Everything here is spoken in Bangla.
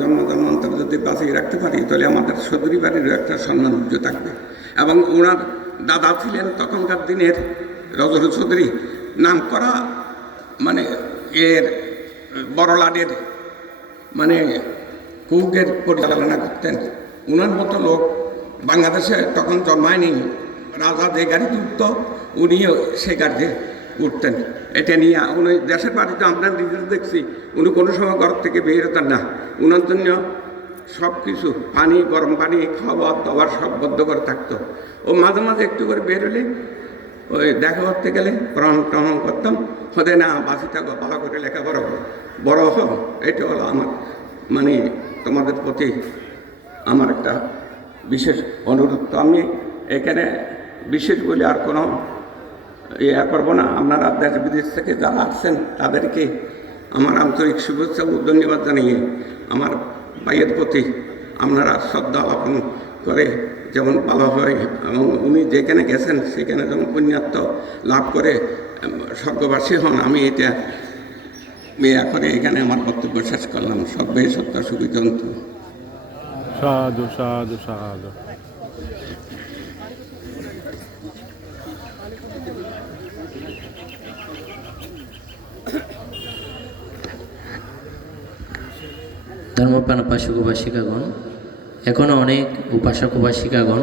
জন্ম জন্মান্তর যদি বাঁচিয়ে রাখতে পারি, তাহলে আমাদের সদরি বাড়িরও একটা সম্মান উজ্জ থাকবে। এবং ওনার দাদা ছিলেন তখনকার দিনের রজর চৌধুরী। নাম করা মানে এর বড়লাটের মানে কুকের পরিচালনা করতেন। ওনার মতো লোক বাংলাদেশে তখন জন্মায়নি। রাজা যে গাড়িতে উঠত, উনিও সে গাড়িতে উঠতেন। এটা নিয়ে উনি দেশের বাড়িতে আমরা নিজের দেখছি, উনি কোনো সময় ঘর থেকে বের হতেন না। উনার জন্য সব কিছু পানি, গরম পানি খাবার দাবার সব বদ্ধ করে থাকতো। ও মাঝে মাঝে একটু করে বের হলে ওই দেখা করতে গেলে প্রণাম টনাম করতাম হতে না, বাসি থাকো, ভালো করে লেখাপড়া করো। বড় হো এটা হলো আমার মানে তোমাদের প্রতি আমার একটা বিশেষ অনুরোধ। তো আমি এখানে বিশেষ বলে আর কোনো ইয়ে করব না। আপনারা দেশ বিদেশ থেকে যারা আসছেন, তাদেরকে আমার আন্তরিক শুভেচ্ছা ও ধন্যবাদ জানিয়ে আমার ভাইয়ের প্রতি আপনারা শ্রদ্ধা জ্ঞাপন করে যেমন ভালো হয় এবং উনি যেখানে গেছেন, সেখানে যেমন পুণ্যাত্ম লাভ করে স্বর্গবাসী হন, আমি এটা ইয়ে করে এখানে আমার বক্তব্য শেষ করলাম। সর্বে সত্য সুবিধন্তু সাধু সাধু সাধু। ধর্মপ্রাণ উপাসক উপাসিকাগণ এখনও অনেক উপাসক উপাসিকাগণ